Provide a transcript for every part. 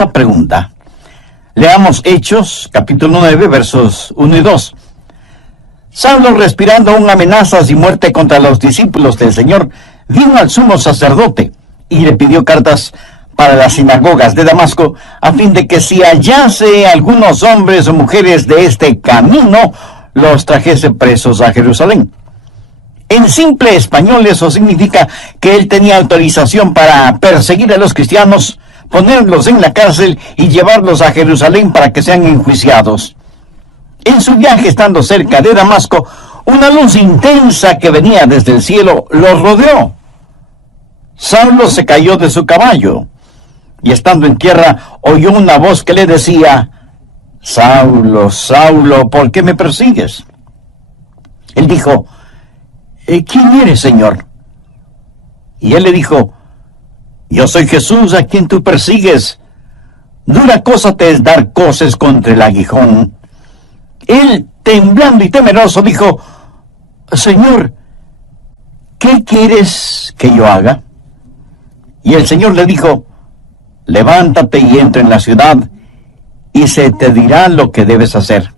Una pregunta. Leamos Hechos, capítulo 9, versos 1 y 2. Saulo, respirando aún amenazas y muerte contra los discípulos del Señor, vino al sumo sacerdote y le pidió cartas para las sinagogas de Damasco, a fin de que si hallase algunos hombres o mujeres de este camino, los trajese presos a Jerusalén. En simple español eso significa que él tenía autorización para perseguir a los cristianos, ponerlos en la cárcel y llevarlos a Jerusalén para que sean enjuiciados. En su viaje, estando cerca de Damasco, una luz intensa que venía desde el cielo los rodeó. Saulo se cayó de su caballo y, estando en tierra, oyó una voz que le decía: Saulo, Saulo, ¿por qué me persigues? Él dijo: ¿quién eres, Señor? Y él le dijo: yo soy Jesús, a quien tú persigues. Dura cosa te es dar coces contra el aguijón. Él, temblando y temeroso, dijo: Señor, ¿qué quieres que yo haga? Y el Señor le dijo: levántate y entra en la ciudad, y se te dirá lo que debes hacer.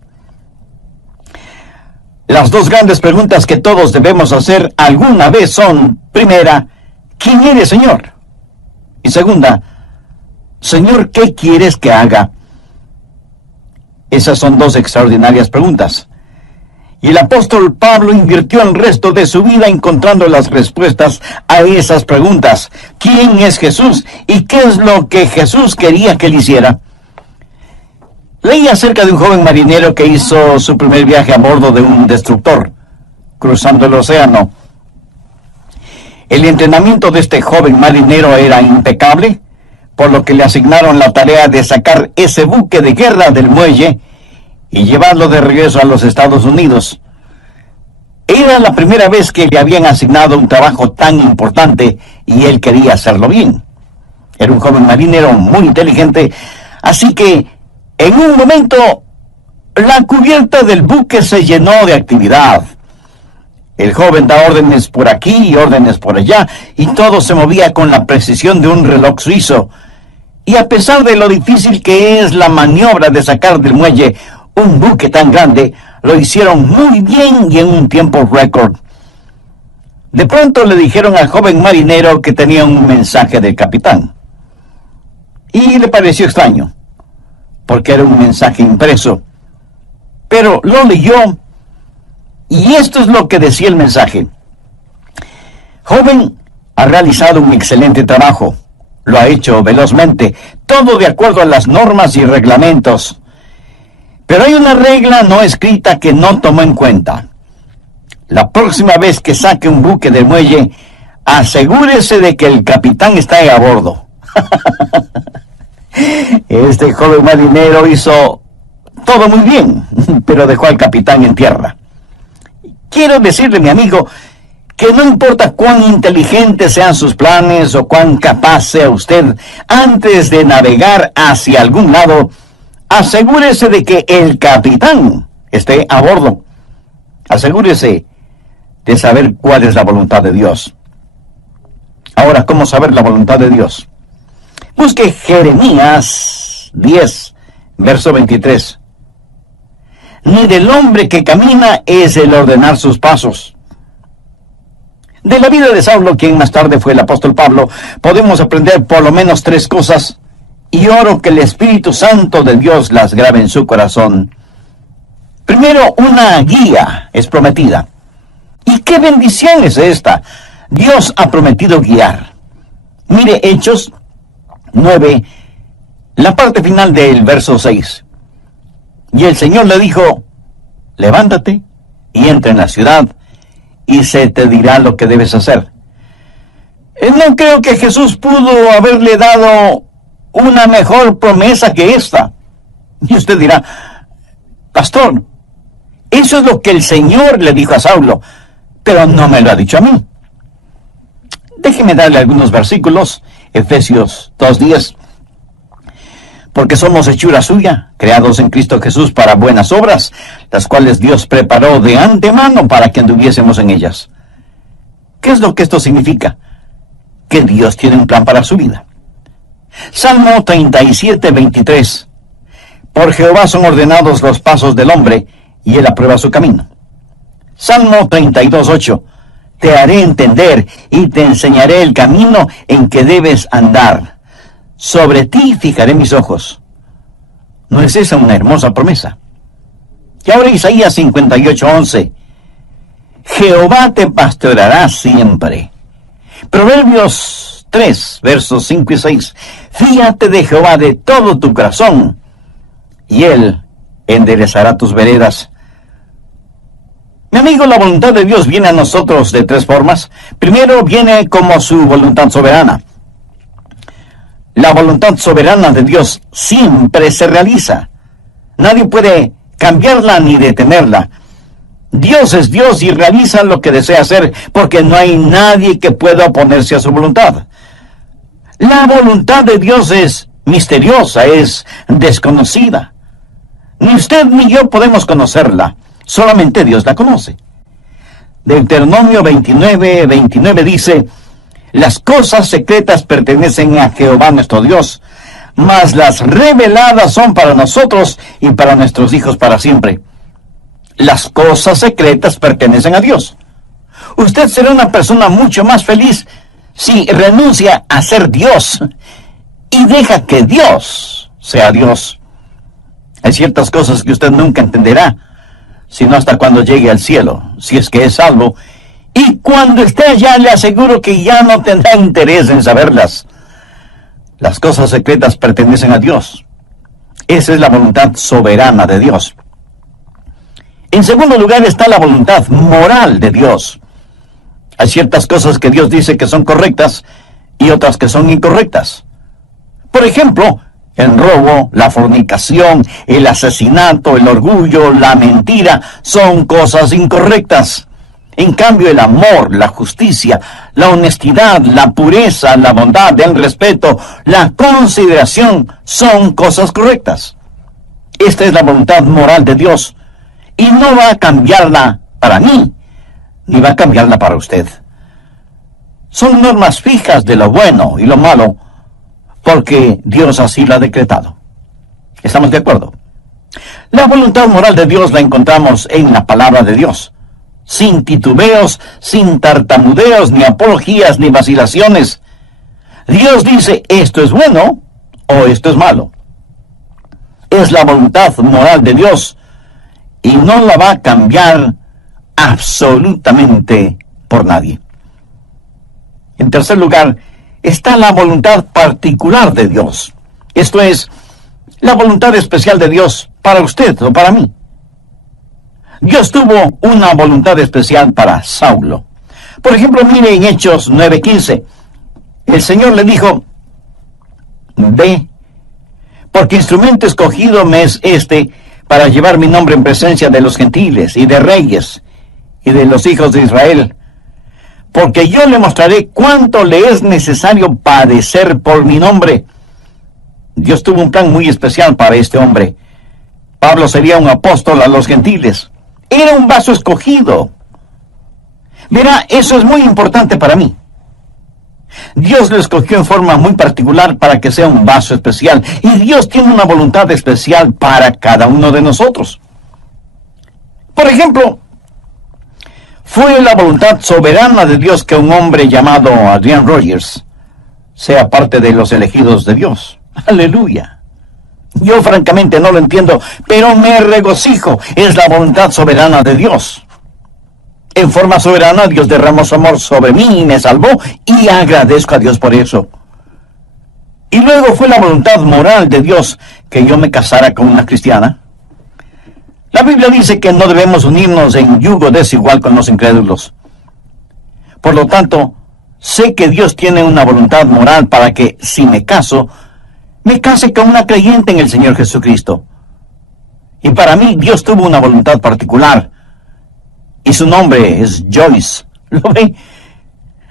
Las dos grandes preguntas que todos debemos hacer alguna vez son: primera, ¿quién eres, Señor? Y segunda, Señor, ¿qué quieres que haga? Esas son dos extraordinarias preguntas. Y el apóstol Pablo invirtió el resto de su vida encontrando las respuestas a esas preguntas. ¿Quién es Jesús? ¿Y qué es lo que Jesús quería que él hiciera? Leí acerca de un joven marinero que hizo su primer viaje a bordo de un destructor, cruzando el océano. El entrenamiento de este joven marinero era impecable, por lo que le asignaron la tarea de sacar ese buque de guerra del muelle y llevarlo de regreso a los Estados Unidos. Era la primera vez que le habían asignado un trabajo tan importante y él quería hacerlo bien. Era un joven marinero muy inteligente, así que en un momento la cubierta del buque se llenó de actividad. El joven da órdenes por aquí y órdenes por allá, y todo se movía con la precisión de un reloj suizo. Y a pesar de lo difícil que es la maniobra de sacar del muelle un buque tan grande, lo hicieron muy bien y en un tiempo récord. De pronto le dijeron al joven marinero que tenía un mensaje del capitán. Y le pareció extraño, porque era un mensaje impreso. Pero lo leyó, y esto es lo que decía el mensaje: joven, ha realizado un excelente trabajo. Lo ha hecho velozmente, todo de acuerdo a las normas y reglamentos. Pero hay una regla no escrita que no tomó en cuenta. La próxima vez que saque un buque del muelle, asegúrese de que el capitán está a bordo. Este joven marinero hizo todo muy bien, pero dejó al capitán en tierra. Quiero decirle, mi amigo, que no importa cuán inteligentes sean sus planes o cuán capaz sea usted, antes de navegar hacia algún lado, asegúrese de que el capitán esté a bordo. Asegúrese de saber cuál es la voluntad de Dios. Ahora, ¿cómo saber la voluntad de Dios? Busque Jeremías 10, verso 23. Ni del hombre que camina es el ordenar sus pasos. De la vida de Saulo, quien más tarde fue el apóstol Pablo, podemos aprender por lo menos tres cosas, y oro que el Espíritu Santo de Dios las grabe en su corazón. Primero, una guía es prometida. ¿Y qué bendición es esta? Dios ha prometido guiar. Mire Hechos 9, la parte final del verso 6. Y el Señor le dijo: levántate y entra en la ciudad, y se te dirá lo que debes hacer. No creo que Jesús pudo haberle dado una mejor promesa que esta. Y usted dirá: pastor, eso es lo que el Señor le dijo a Saulo, pero no me lo ha dicho a mí. Déjeme darle algunos versículos. Efesios 2:10. Porque somos hechura suya, creados en Cristo Jesús para buenas obras, las cuales Dios preparó de antemano para que anduviésemos en ellas. ¿Qué es lo que esto significa? Que Dios tiene un plan para su vida. Salmo 37, 23. Por Jehová son ordenados los pasos del hombre, y él aprueba su camino. Salmo 32, 8. Te haré entender y te enseñaré el camino en que debes andar. Sobre ti fijaré mis ojos. ¿No es esa una hermosa promesa? Y ahora Isaías 58, 11. Jehová te pastoreará siempre. Proverbios 3, versos 5 y 6. Fíate de Jehová de todo tu corazón, y él enderezará tus veredas. Mi amigo, la voluntad de Dios viene a nosotros de tres formas. Primero, viene como su voluntad soberana. La voluntad soberana de Dios siempre se realiza. Nadie puede cambiarla ni detenerla. Dios es Dios y realiza lo que desea hacer, porque no hay nadie que pueda oponerse a su voluntad. La voluntad de Dios es misteriosa, es desconocida. Ni usted ni yo podemos conocerla, solamente Dios la conoce. Deuteronomio 29, 29 dice: las cosas secretas pertenecen a Jehová nuestro Dios, mas las reveladas son para nosotros y para nuestros hijos para siempre. Las cosas secretas pertenecen a Dios. Usted será una persona mucho más feliz si renuncia a ser Dios y deja que Dios sea Dios. Hay ciertas cosas que usted nunca entenderá, sino hasta cuando llegue al cielo, si es que es salvo. Y cuando esté allá, le aseguro que ya no tendrá interés en saberlas. Las cosas secretas pertenecen a Dios. Esa es la voluntad soberana de Dios. En segundo lugar está la voluntad moral de Dios. Hay ciertas cosas que Dios dice que son correctas y otras que son incorrectas. Por ejemplo, el robo, la fornicación, el asesinato, el orgullo, la mentira son cosas incorrectas. En cambio, el amor, la justicia, la honestidad, la pureza, la bondad, el respeto, la consideración son cosas correctas. Esta es la voluntad moral de Dios. Y no va a cambiarla para mí, ni va a cambiarla para usted. Son normas fijas de lo bueno y lo malo, porque Dios así lo ha decretado. ¿Estamos de acuerdo? La voluntad moral de Dios la encontramos en la palabra de Dios, sin titubeos, sin tartamudeos, ni apologías, ni vacilaciones. Dios dice, esto es bueno o esto es malo. Es la voluntad moral de Dios, y no la va a cambiar absolutamente por nadie. En tercer lugar, está la voluntad particular de Dios. Esto es, la voluntad especial de Dios para usted o para mí. Dios tuvo una voluntad especial para Saulo. Por ejemplo, mire en Hechos 9:15. El Señor le dijo, ve, porque instrumento escogido me es este, para llevar mi nombre en presencia de los gentiles y de reyes y de los hijos de Israel, porque yo le mostraré cuánto le es necesario padecer por mi nombre. Dios tuvo un plan muy especial para este hombre. Pablo sería un apóstol a los gentiles. Era un vaso escogido. Verá, eso es muy importante para mí. Dios lo escogió en forma muy particular para que sea un vaso especial. Y Dios tiene una voluntad especial para cada uno de nosotros. Por ejemplo, fue la voluntad soberana de Dios que un hombre llamado Adrian Rogers sea parte de los elegidos de Dios. Aleluya. Yo francamente no lo entiendo, pero me regocijo. Es la voluntad soberana de Dios. En forma soberana, Dios derramó su amor sobre mí y me salvó, y agradezco a Dios por eso. Y luego fue la voluntad moral de Dios que yo me casara con una cristiana. La Biblia dice que no debemos unirnos en yugo desigual con los incrédulos. Por lo tanto, sé que Dios tiene una voluntad moral para que, si me case con una creyente en el Señor Jesucristo. Y para mí, Dios tuvo una voluntad particular. Y su nombre es Joyce. ¿Lo ve?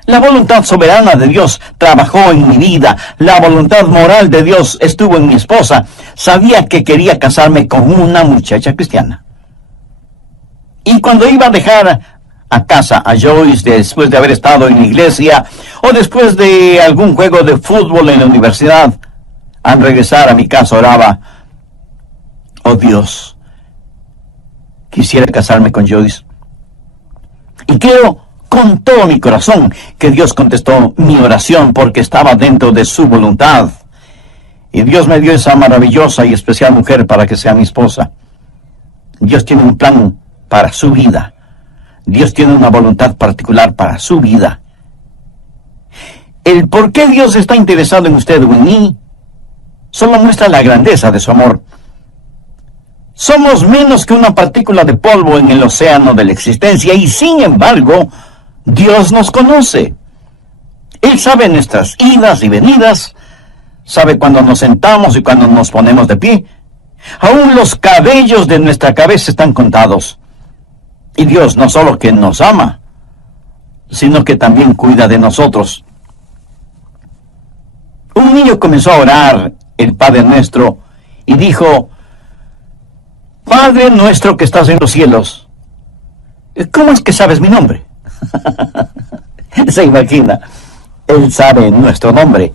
La voluntad soberana de Dios trabajó en mi vida. La voluntad moral de Dios estuvo en mi esposa. Sabía que quería casarme con una muchacha cristiana. Y cuando iba a dejar a casa a Joyce después de haber estado en la iglesia, o después de algún juego de fútbol en la universidad, Al regresar a mi casa oraba: oh Dios, quisiera casarme con Joyce. Y creo con todo mi corazón que Dios contestó mi oración porque estaba dentro de su voluntad. Y Dios me dio esa maravillosa y especial mujer para que sea mi esposa. Dios tiene un plan para su vida. Dios tiene una voluntad particular para su vida. El por qué Dios está interesado en usted o en mí solo muestra la grandeza de su amor. Somos menos que una partícula de polvo en el océano de la existencia y sin embargo, Dios nos conoce. Él sabe nuestras idas y venidas, sabe cuando nos sentamos y cuando nos ponemos de pie. Aún los cabellos de nuestra cabeza están contados. Y Dios no solo que nos ama, sino que también cuida de nosotros. Un niño comenzó a orar el Padre Nuestro y dijo: Padre nuestro que estás en los cielos. ¿Cómo es que sabes mi nombre? Se imagina, Él sabe nuestro nombre.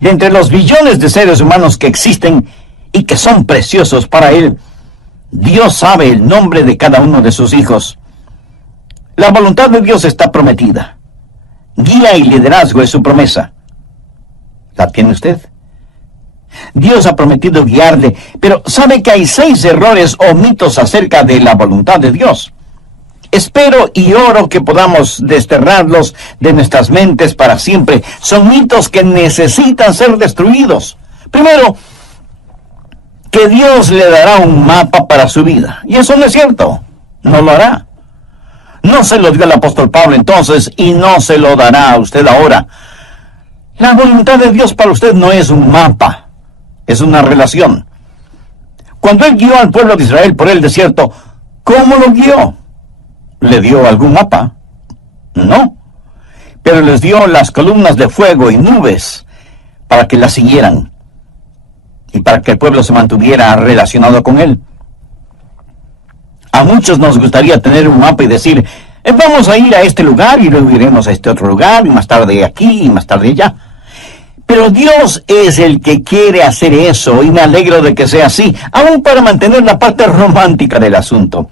De entre los billones de seres humanos que existen y que son preciosos para Él, Dios sabe el nombre de cada uno de sus hijos. La voluntad de Dios está prometida. Guía y liderazgo es su promesa. ¿La tiene usted? Dios ha prometido guiarle, pero sabe que hay 6 errores o mitos acerca de la voluntad de Dios. Espero y oro que podamos desterrarlos de nuestras mentes para siempre. Son mitos que necesitan ser destruidos. Primero, que Dios le dará un mapa para su vida. Y eso no es cierto. No lo hará. No se lo dio al apóstol Pablo entonces y no se lo dará a usted ahora. La voluntad de Dios para usted no es un mapa. Es una relación. Cuando Él guió al pueblo de Israel por el desierto, ¿cómo lo guió? ¿Le dio algún mapa? No. Pero les dio las columnas de fuego y nubes para que las siguieran y para que el pueblo se mantuviera relacionado con Él. A muchos nos gustaría tener un mapa y decir: vamos a ir a este lugar y luego iremos a este otro lugar y más tarde aquí y más tarde allá. Pero Dios es el que quiere hacer eso y me alegro de que sea así, aún para mantener la parte romántica del asunto.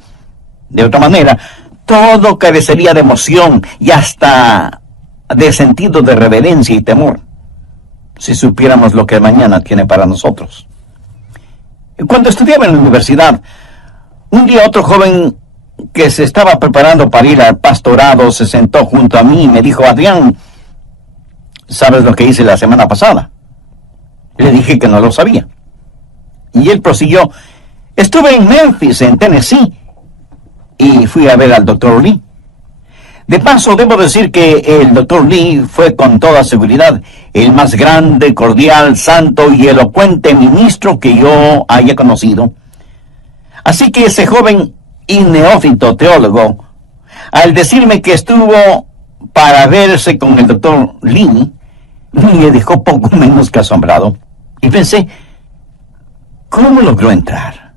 De otra manera, todo carecería de emoción y hasta de sentido de reverencia y temor, si supiéramos lo que mañana tiene para nosotros. Cuando estudiaba en la universidad, un día otro joven que se estaba preparando para ir al pastorado se sentó junto a mí y me dijo: Adrián, ¿sabes lo que hice la semana pasada? Le dije que no lo sabía. Y él prosiguió: estuve en Memphis, en Tennessee, y fui a ver al Dr. Lee. De paso, debo decir que el Dr. Lee fue con toda seguridad el más grande, cordial, santo y elocuente ministro que yo haya conocido. Así que ese joven y neófito teólogo, al decirme que estuvo para verse con el Dr. Lee, me dejó poco menos que asombrado. Y pensé: ¿cómo logró entrar?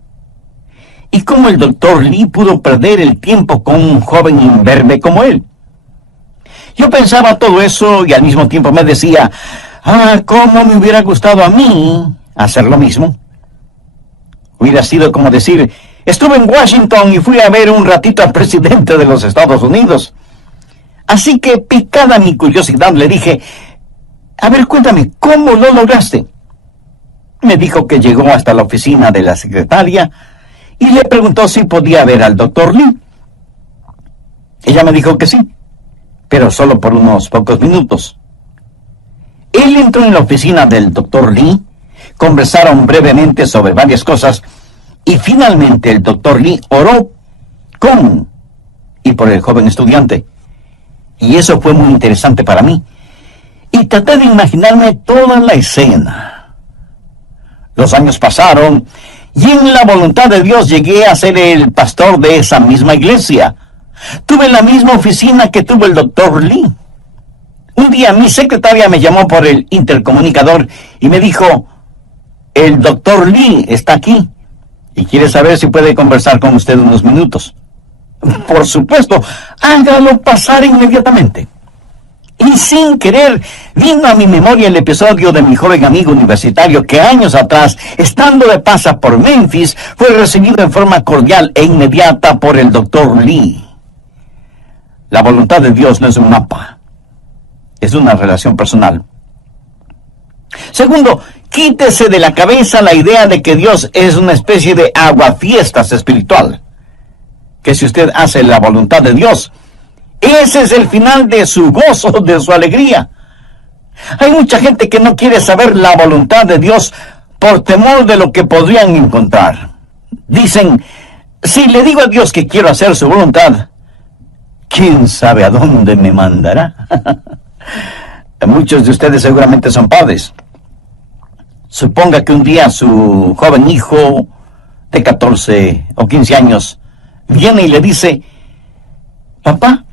¿Y cómo el Dr. Lee pudo perder el tiempo con un joven imberbe como él? Yo pensaba todo eso y al mismo tiempo me decía: ¿cómo me hubiera gustado a mí hacer lo mismo? Hubiera sido como decir: estuve en Washington y fui a ver un ratito al presidente de los Estados Unidos. Así que, picada mi curiosidad, le dije: a ver, cuéntame, ¿cómo lo lograste? Me dijo que llegó hasta la oficina de la secretaria y le preguntó si podía ver al Dr. Lee. Ella me dijo que sí, pero solo por unos pocos minutos. Él entró en la oficina del Dr. Lee, conversaron brevemente sobre varias cosas y finalmente el Dr. Lee oró con y por el joven estudiante. Y eso fue muy interesante para mí. Y traté de imaginarme toda la escena. Los años pasaron y en la voluntad de Dios llegué a ser el pastor de esa misma iglesia. Tuve la misma oficina que tuvo el Dr. Lee. Un día mi secretaria me llamó por el intercomunicador y me dijo: el Dr. Lee está aquí y quiere saber si puede conversar con usted unos minutos. Por supuesto, hágalo pasar inmediatamente. Y sin querer, vino a mi memoria el episodio de mi joven amigo universitario que años atrás, estando de paso por Memphis, fue recibido en forma cordial e inmediata por el Dr. Lee. La voluntad de Dios no es un mapa, es una relación personal. Segundo, quítese de la cabeza la idea de que Dios es una especie de aguafiestas espiritual. Que si usted hace la voluntad de Dios, ese es el final de su gozo, de su alegría. Hay mucha gente que no quiere saber la voluntad de Dios por temor de lo que podrían encontrar. Dicen, si le digo a Dios que quiero hacer su voluntad, ¿quién sabe a dónde me mandará? Muchos de ustedes seguramente son padres. Suponga que un día su joven hijo de 14 o 15 años viene y le dice, papá,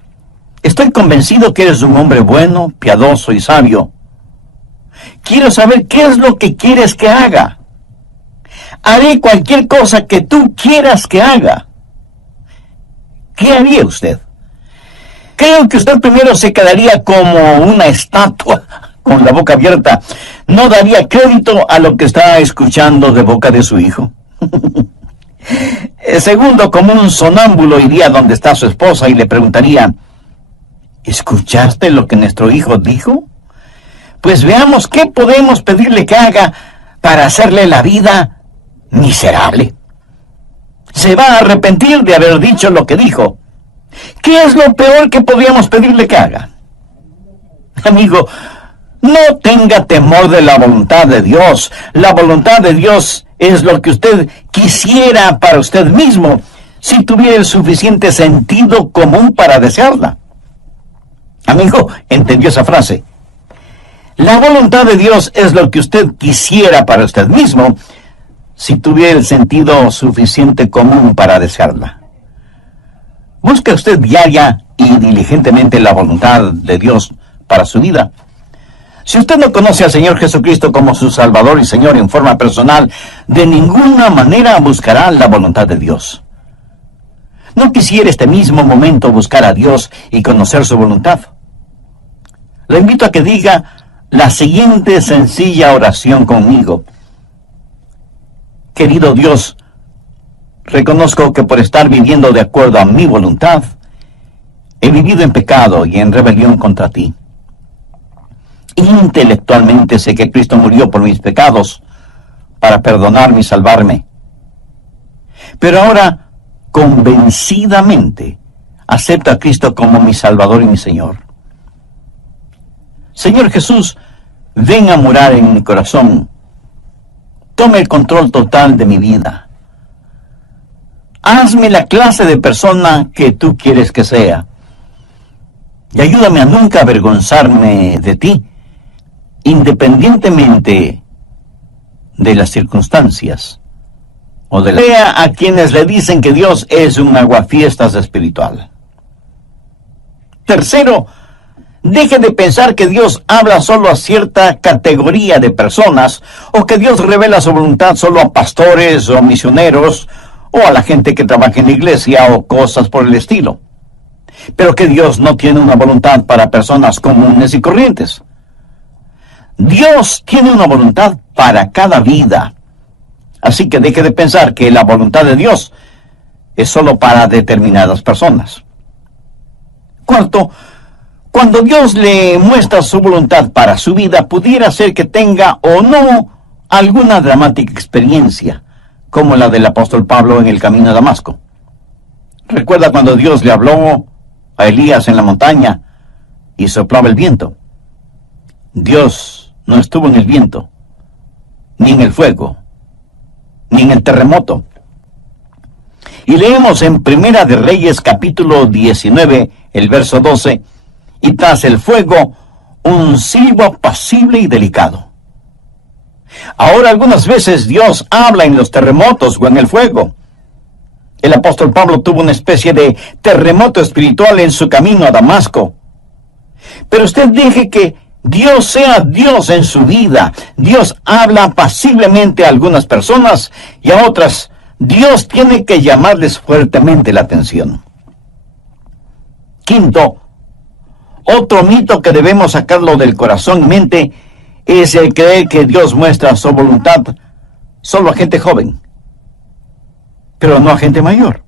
estoy convencido que eres un hombre bueno, piadoso y sabio. Quiero saber qué es lo que quieres que haga. Haré cualquier cosa que tú quieras que haga. ¿Qué haría usted? Creo que usted primero se quedaría como una estatua con la boca abierta. No daría crédito a lo que está escuchando de boca de su hijo. Segundo, como un sonámbulo iría donde está su esposa y le preguntaría, ¿escuchaste lo que nuestro hijo dijo? Pues veamos qué podemos pedirle que haga para hacerle la vida miserable. Se va a arrepentir de haber dicho lo que dijo. ¿Qué es lo peor que podríamos pedirle que haga? Amigo, no tenga temor de la voluntad de Dios. La voluntad de Dios es lo que usted quisiera para usted mismo, si tuviera el suficiente sentido común para desearla. Amigo, ¿entendió esa frase? La voluntad de Dios es lo que usted quisiera para usted mismo, si tuviera el sentido suficiente común para desearla. Busque usted diaria y diligentemente la voluntad de Dios para su vida. Si usted no conoce al Señor Jesucristo como su Salvador y Señor en forma personal, de ninguna manera buscará la voluntad de Dios. ¿No quisiera este mismo momento buscar a Dios y conocer su voluntad? Le invito a que diga la siguiente sencilla oración conmigo. Querido Dios, reconozco que por estar viviendo de acuerdo a mi voluntad, he vivido en pecado y en rebelión contra ti. Intelectualmente sé que Cristo murió por mis pecados para perdonarme y salvarme. Pero ahora, convencidamente, acepto a Cristo como mi Salvador y mi Señor. Señor Jesús, ven a morar en mi corazón. Tome el control total de mi vida. Hazme la clase de persona que tú quieres que sea. Y ayúdame a nunca avergonzarme de ti, independientemente de las circunstancias o de la... Vea a quienes le dicen que Dios es un aguafiestas espiritual. Tercero, deje de pensar que Dios habla solo a cierta categoría de personas o que Dios revela su voluntad solo a pastores o misioneros o a la gente que trabaja en la iglesia o cosas por el estilo. Pero que Dios no tiene una voluntad para personas comunes y corrientes. Dios tiene una voluntad para cada vida. Así que deje de pensar que la voluntad de Dios es solo para determinadas personas. Cuarto, cuando Dios le muestra su voluntad para su vida, pudiera ser que tenga o no alguna dramática experiencia, como la del apóstol Pablo en el camino a Damasco. ¿Recuerda cuando Dios le habló a Elías en la montaña y soplaba el viento? Dios no estuvo en el viento, ni en el fuego, ni en el terremoto. Y leemos en Primera de Reyes capítulo 19, el verso 12, y tras el fuego, un silbo apacible y delicado. Ahora algunas veces Dios habla en los terremotos o en el fuego. El apóstol Pablo tuvo una especie de terremoto espiritual en su camino a Damasco. Pero usted deje que Dios sea Dios en su vida. Dios habla apaciblemente a algunas personas y a otras Dios tiene que llamarles fuertemente la atención. Quinto, Otro mito que debemos sacarlo del corazón y mente es el creer que Dios muestra su voluntad solo a gente joven, pero no a gente mayor.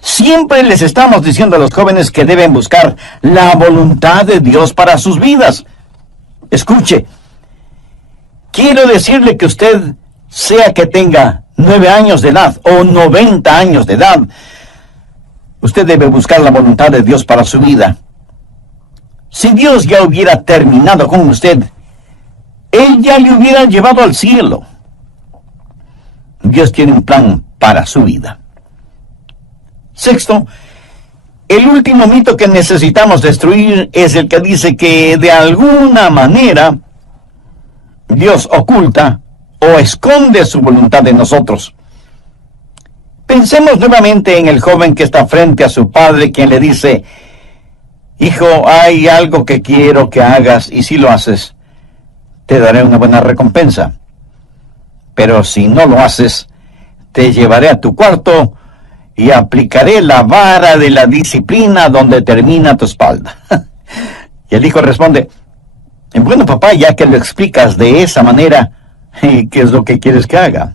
Siempre les estamos diciendo a los jóvenes que deben buscar la voluntad de Dios para sus vidas. Escuche, quiero decirle que usted, sea que tenga 9 años de edad o 90 años de edad, usted debe buscar la voluntad de Dios para su vida. Si Dios ya hubiera terminado con usted, Él ya le hubiera llevado al cielo. Dios tiene un plan para su vida. Sexto, el último mito que necesitamos destruir es el que dice que de alguna manera Dios oculta o esconde su voluntad de nosotros. Pensemos nuevamente en el joven que está frente a su padre, quien le dice: hijo, hay algo que quiero que hagas, y si lo haces, te daré una buena recompensa. Pero si no lo haces, te llevaré a tu cuarto y aplicaré la vara de la disciplina donde termina tu espalda. Y el hijo responde: bueno, papá, ya que lo explicas de esa manera, ¿qué es lo que quieres que haga?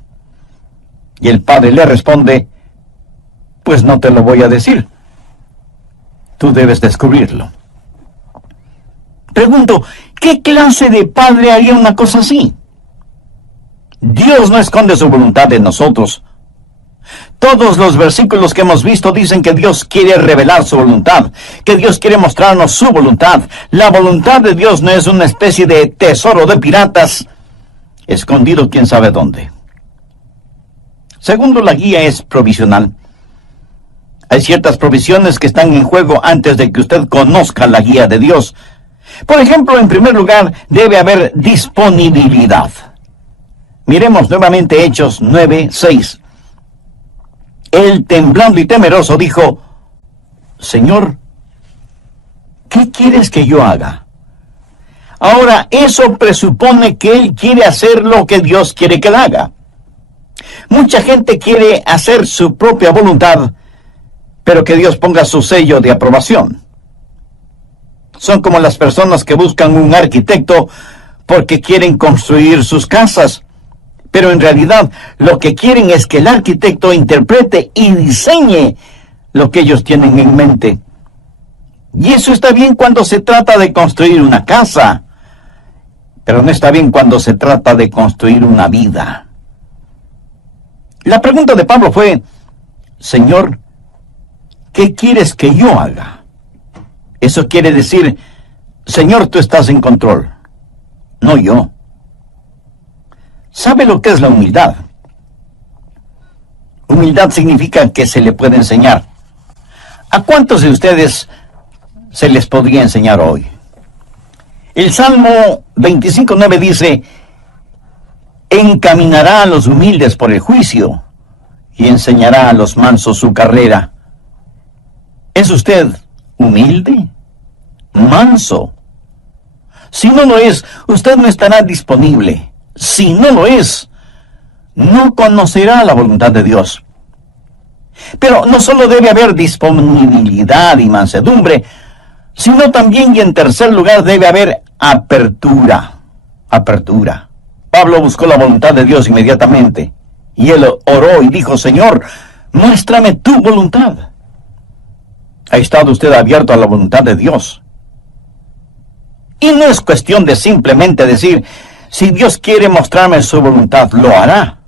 Y el padre le responde: pues no te lo voy a decir. Tú debes descubrirlo. Pregunto, ¿qué clase de padre haría una cosa así? Dios no esconde su voluntad de nosotros. Todos los versículos que hemos visto dicen que Dios quiere revelar su voluntad, que Dios quiere mostrarnos su voluntad. La voluntad de Dios no es una especie de tesoro de piratas, escondido quién sabe dónde. Segundo, la guía es provisional. Hay ciertas provisiones que están en juego antes de que usted conozca la guía de Dios. Por ejemplo, en primer lugar, debe haber disponibilidad. Miremos nuevamente Hechos 9:6. Él, temblando y temeroso, dijo: Señor, ¿qué quieres que yo haga? Ahora, eso presupone que él quiere hacer lo que Dios quiere que él haga. Mucha gente quiere hacer su propia voluntad, pero que Dios ponga su sello de aprobación. Son como las personas que buscan un arquitecto porque quieren construir sus casas, pero en realidad lo que quieren es que el arquitecto interprete y diseñe lo que ellos tienen en mente. Y eso está bien cuando se trata de construir una casa, pero no está bien cuando se trata de construir una vida. La pregunta de Pablo fue: Señor, ¿qué quieres que yo haga? Eso quiere decir: Señor, tú estás en control, no yo. ¿Sabe lo que es la humildad? Humildad significa que se le puede enseñar. ¿A cuántos de ustedes se les podría enseñar hoy? El Salmo 25:9 dice: encaminará a los humildes por el juicio y enseñará a los mansos su carrera. ¿Es usted humilde? ¿Manso? Si no lo es, usted no estará disponible. Si no lo es, no conocerá la voluntad de Dios. Pero no solo debe haber disponibilidad y mansedumbre, sino también, y en tercer lugar, debe haber apertura. Apertura. Pablo buscó la voluntad de Dios inmediatamente, y él oró y dijo: Señor, muéstrame tu voluntad. ¿Ha estado usted abierto a la voluntad de Dios? Y no es cuestión de simplemente decir: si Dios quiere mostrarme su voluntad, lo hará.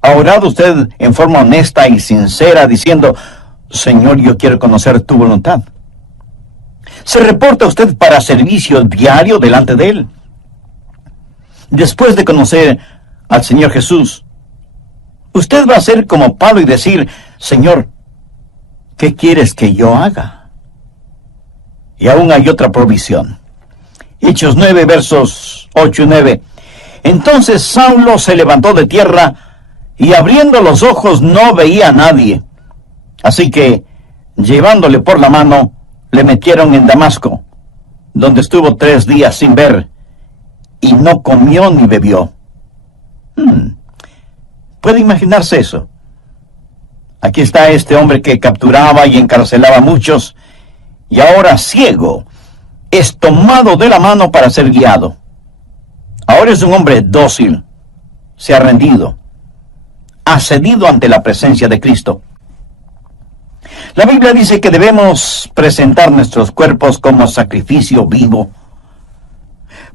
¿Ha orado usted en forma honesta y sincera diciendo: Señor, yo quiero conocer tu voluntad? ¿Se reporta usted para servicio diario delante de Él? Después de conocer al Señor Jesús, usted va a ser como Pablo y decir: Señor, ¿qué quieres que yo haga? Y aún hay otra provisión. Hechos 9, versos 8 y 9. Entonces Saulo se levantó de tierra, y abriendo los ojos no veía a nadie. Así que, llevándole por la mano, le metieron en Damasco, donde estuvo 3 días sin ver, y no comió ni bebió. ¿Puede imaginarse eso? Aquí está este hombre que capturaba y encarcelaba a muchos, y ahora ciego, es tomado de la mano para ser guiado. Ahora es un hombre dócil, se ha rendido, ha cedido ante la presencia de Cristo. La Biblia dice que debemos presentar nuestros cuerpos como sacrificio vivo.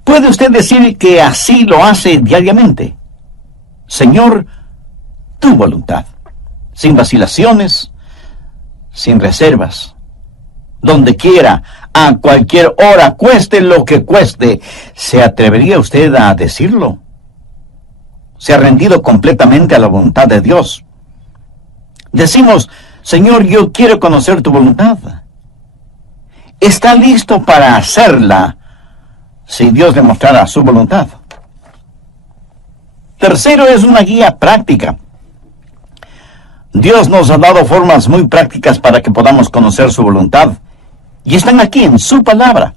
¿Puede usted decir que así lo hace diariamente? Señor, tu voluntad, sin vacilaciones, sin reservas, donde quiera, a cualquier hora, cueste lo que cueste. ¿Se atrevería usted a decirlo? ¿Se ha rendido completamente a la voluntad de Dios? Decimos, Señor, yo quiero conocer tu voluntad. ¿Está listo para hacerla si Dios le mostrara su voluntad? Tercero, es una guía práctica. Dios nos ha dado formas muy prácticas para que podamos conocer su voluntad, y están aquí en su palabra.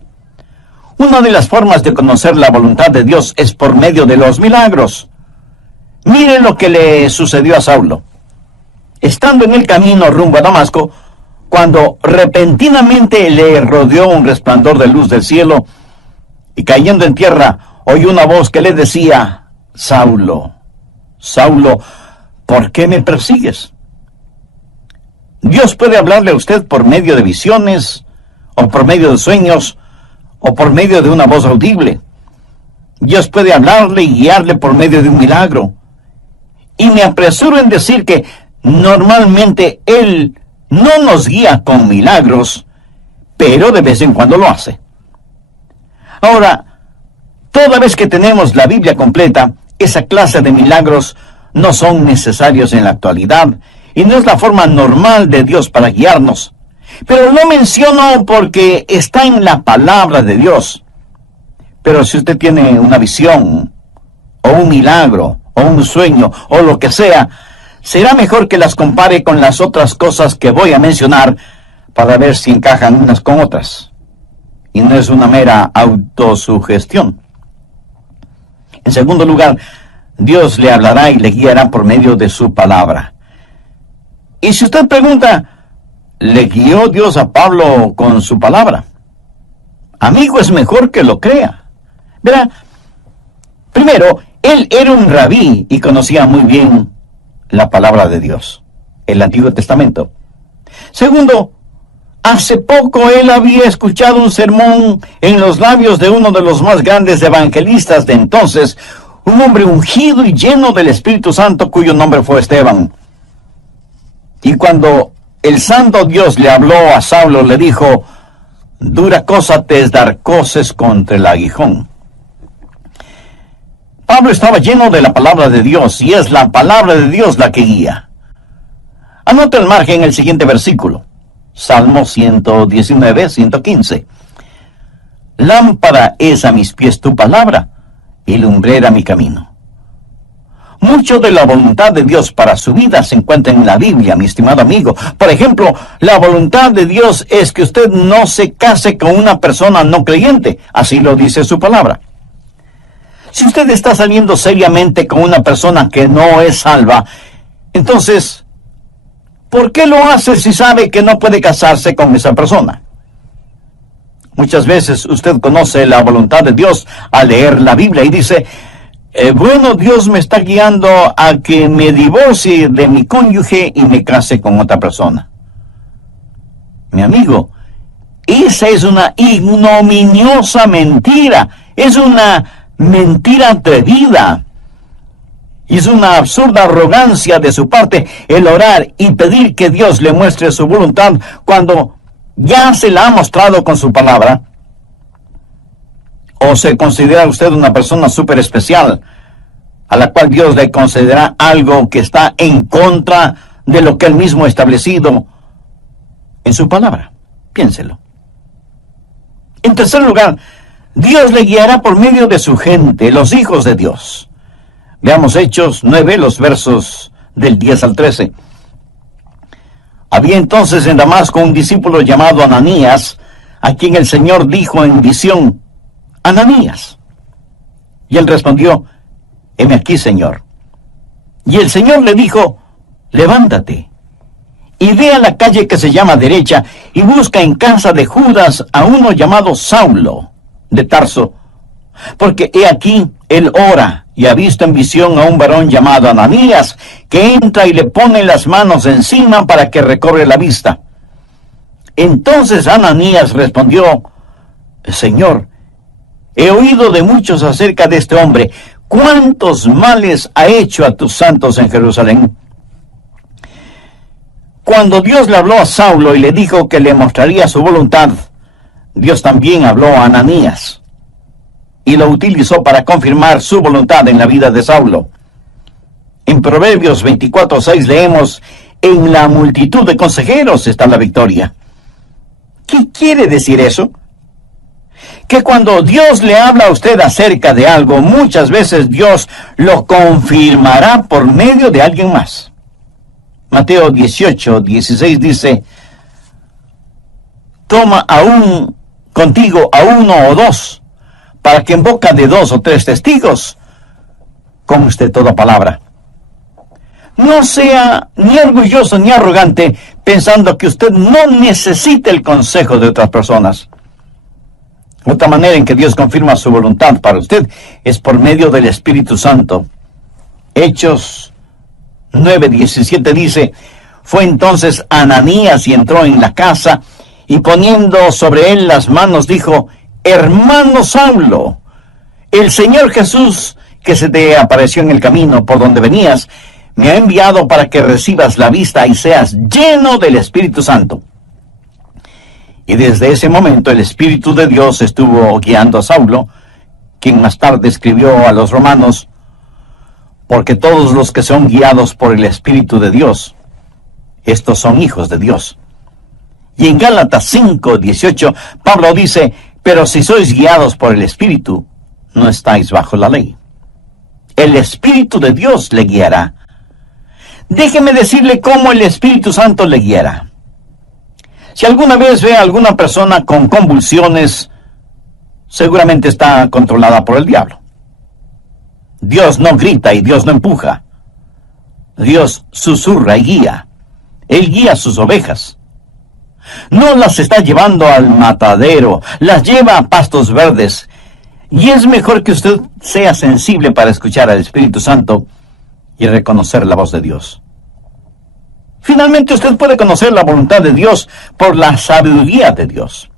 Una de las formas de conocer la voluntad de Dios es por medio de los milagros. Mire lo que le sucedió a Saulo. Estando en el camino rumbo a Damasco, cuando repentinamente le rodeó un resplandor de luz del cielo, y cayendo en tierra, oyó una voz que le decía, Saulo, Saulo, ¿por qué me persigues? Dios puede hablarle a usted por medio de visiones, o por medio de sueños, o por medio de una voz audible. Dios puede hablarle y guiarle por medio de un milagro. Y me apresuro en decir que normalmente Él no nos guía con milagros, pero de vez en cuando lo hace. Ahora, toda vez que tenemos la Biblia completa, esa clase de milagros no son necesarios en la actualidad, y no es la forma normal de Dios para guiarnos. Pero lo menciono porque está en la palabra de Dios. Pero si usted tiene una visión, o un milagro, o un sueño, o lo que sea, será mejor que las compare con las otras cosas que voy a mencionar para ver si encajan unas con otras. Y no es una mera autosugestión. En segundo lugar, Dios le hablará y le guiará por medio de su palabra. Y si usted pregunta, ¿le guió Dios a Pablo con su palabra? Amigo, es mejor que lo crea. Verá, primero, él era un rabí y conocía muy bien la palabra de Dios, el Antiguo Testamento. Segundo, hace poco él había escuchado un sermón en los labios de uno de los más grandes evangelistas de entonces, un hombre ungido y lleno del Espíritu Santo, cuyo nombre fue Esteban. Y cuando el santo Dios le habló a Saulo, le dijo, dura cosa te es dar coces contra el aguijón. Pablo estaba lleno de la palabra de Dios, y es la palabra de Dios la que guía. Anota al margen el siguiente versículo, Salmo 119, 115. Lámpara es a mis pies tu palabra, y lumbrera mi camino. Mucho de la voluntad de Dios para su vida se encuentra en la Biblia, mi estimado amigo. Por ejemplo, la voluntad de Dios es que usted no se case con una persona no creyente. Así lo dice su palabra. Si usted está saliendo seriamente con una persona que no es salva, entonces, ¿por qué lo hace si sabe que no puede casarse con esa persona? Muchas veces usted conoce la voluntad de Dios al leer la Biblia y dice, bueno, Dios me está guiando a que me divorcie de mi cónyuge y me case con otra persona. Mi amigo, esa es una ignominiosa mentira. Es una mentira atrevida. Y es una absurda arrogancia de su parte el orar y pedir que Dios le muestre su voluntad cuando ya se la ha mostrado con su palabra. ¿O se considera usted una persona súper especial, a la cual Dios le concederá algo que está en contra de lo que Él mismo ha establecido en su palabra? Piénselo. En tercer lugar, Dios le guiará por medio de su gente, los hijos de Dios. Veamos Hechos 9, los versos del 10 al 13. Había entonces en Damasco un discípulo llamado Ananías, a quien el Señor dijo en visión, Ananías. Y él respondió, heme aquí, Señor. Y el Señor le dijo, levántate, y ve a la calle que se llama Derecha, y busca en casa de Judas a uno llamado Saulo, de Tarso, porque he aquí, él ora, y ha visto en visión a un varón llamado Ananías, que entra y le pone las manos encima para que recobre la vista. Entonces Ananías respondió: Señor, he oído de muchos acerca de este hombre, cuántos males ha hecho a tus santos en Jerusalén. Cuando Dios le habló a Saulo y le dijo que le mostraría su voluntad, Dios también habló a Ananías y lo utilizó para confirmar su voluntad en la vida de Saulo. En Proverbios 24:6 leemos: en la multitud de consejeros está la victoria. ¿Qué quiere decir eso? Que cuando Dios le habla a usted acerca de algo, muchas veces Dios lo confirmará por medio de alguien más. Mateo 18:16 dice: toma aún contigo a uno o dos, para que en boca de 2 o 3 testigos conste toda palabra. No sea ni orgulloso ni arrogante pensando que usted no necesita el consejo de otras personas. Otra manera en que Dios confirma su voluntad para usted es por medio del Espíritu Santo. Hechos 9:17 dice: fue entonces Ananías y entró en la casa, y poniendo sobre él las manos dijo: hermano Saulo, el Señor Jesús, que se te apareció en el camino por donde venías, me ha enviado para que recibas la vista y seas lleno del Espíritu Santo. Y desde ese momento el Espíritu de Dios estuvo guiando a Saulo, quien más tarde escribió a los romanos: porque todos los que son guiados por el Espíritu de Dios, estos son hijos de Dios. Y en Gálatas 5:18, Pablo dice: pero si sois guiados por el Espíritu, no estáis bajo la ley. El Espíritu de Dios le guiará. Déjeme decirle cómo el Espíritu Santo le guiará. Si alguna vez ve a alguna persona con convulsiones, seguramente está controlada por el diablo. Dios no grita y Dios no empuja. Dios susurra y guía. Él guía a sus ovejas. No las está llevando al matadero, las lleva a pastos verdes. Y es mejor que usted sea sensible para escuchar al Espíritu Santo y reconocer la voz de Dios. Finalmente, usted puede conocer la voluntad de Dios por la sabiduría de Dios.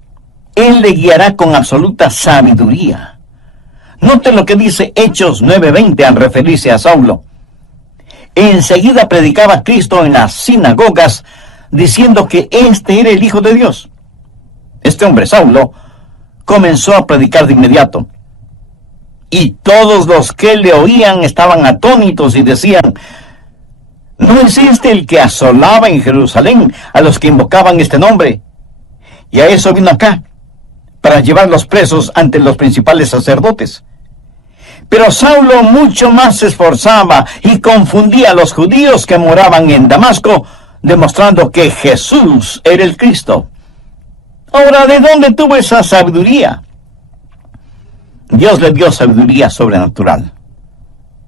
Él le guiará con absoluta sabiduría. Note lo que dice Hechos 9:20 al referirse a Saulo. Enseguida predicaba Cristo en las sinagogas, diciendo que este era el Hijo de Dios. Este hombre, Saulo, comenzó a predicar de inmediato. Y todos los que le oían estaban atónitos y decían: ¿no es este el que asolaba en Jerusalén a los que invocaban este nombre? Y a eso vino acá, para llevarlos presos ante los principales sacerdotes. Pero Saulo mucho más se esforzaba y confundía a los judíos que moraban en Damasco, demostrando que Jesús era el Cristo. Ahora, ¿de dónde tuvo esa sabiduría? Dios le dio sabiduría sobrenatural.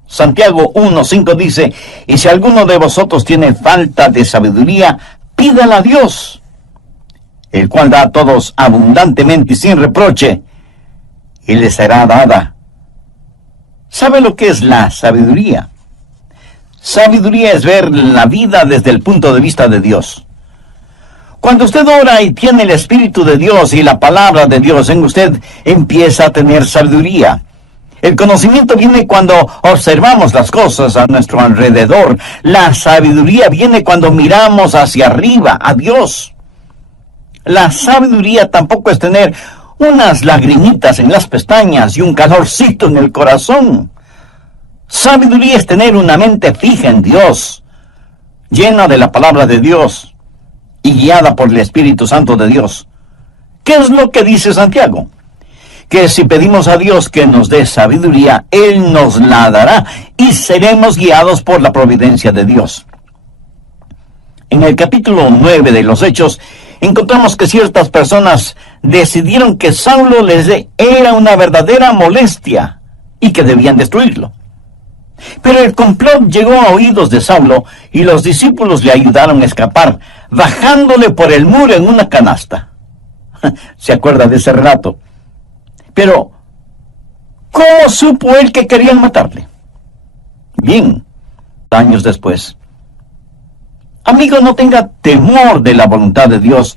Santiago 1:5 dice: y si alguno de vosotros tiene falta de sabiduría, pídala a Dios, el cual da a todos abundantemente y sin reproche, y le será dada. ¿Sabe lo que es la sabiduría? Sabiduría es ver la vida desde el punto de vista de Dios. Cuando usted ora y tiene el Espíritu de Dios y la palabra de Dios en usted, empieza a tener sabiduría. El conocimiento viene cuando observamos las cosas a nuestro alrededor. La sabiduría viene cuando miramos hacia arriba, a Dios. La sabiduría tampoco es tener unas lagrimitas en las pestañas y un calorcito en el corazón. Sabiduría es tener una mente fija en Dios, llena de la palabra de Dios y guiada por el Espíritu Santo de Dios. ¿Qué es lo que dice Santiago? Que si pedimos a Dios que nos dé sabiduría, Él nos la dará y seremos guiados por la providencia de Dios. En el capítulo 9 de los Hechos, encontramos que ciertas personas decidieron que Saulo era una verdadera molestia y que debían destruirlo. Pero el complot llegó a oídos de Saulo y los discípulos le ayudaron a escapar, bajándole por el muro en una canasta. ¿Se acuerda de ese relato? Pero, ¿cómo supo él que querían matarle? Bien, años después. Amigo, no tenga temor de la voluntad de Dios.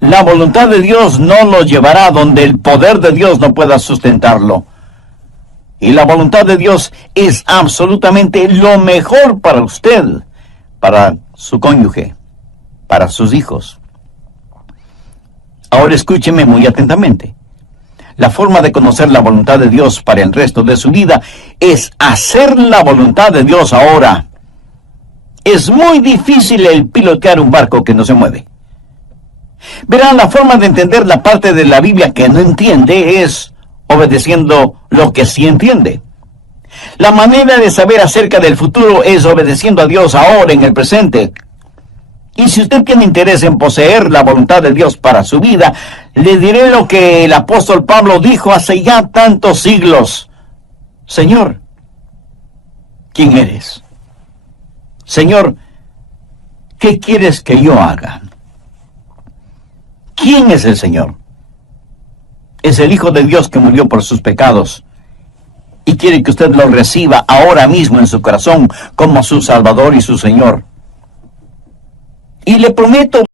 La voluntad de Dios no lo llevará donde el poder de Dios no pueda sustentarlo. Y la voluntad de Dios es absolutamente lo mejor para usted, para su cónyuge, para sus hijos. Ahora escúcheme muy atentamente. La forma de conocer la voluntad de Dios para el resto de su vida es hacer la voluntad de Dios ahora. Es muy difícil el pilotear un barco que no se mueve. Verán, la forma de entender la parte de la Biblia que no entiende es obedeciendo lo que sí entiende. La manera de saber acerca del futuro es obedeciendo a Dios ahora en el presente. Y si usted tiene interés en poseer la voluntad de Dios para su vida, le diré lo que el apóstol Pablo dijo hace ya tantos siglos. Señor, ¿quién eres? Señor, ¿qué quieres que yo haga? ¿Quién es el Señor? Es el Hijo de Dios que murió por sus pecados y quiere que usted lo reciba ahora mismo en su corazón como su Salvador y su Señor. Y le prometo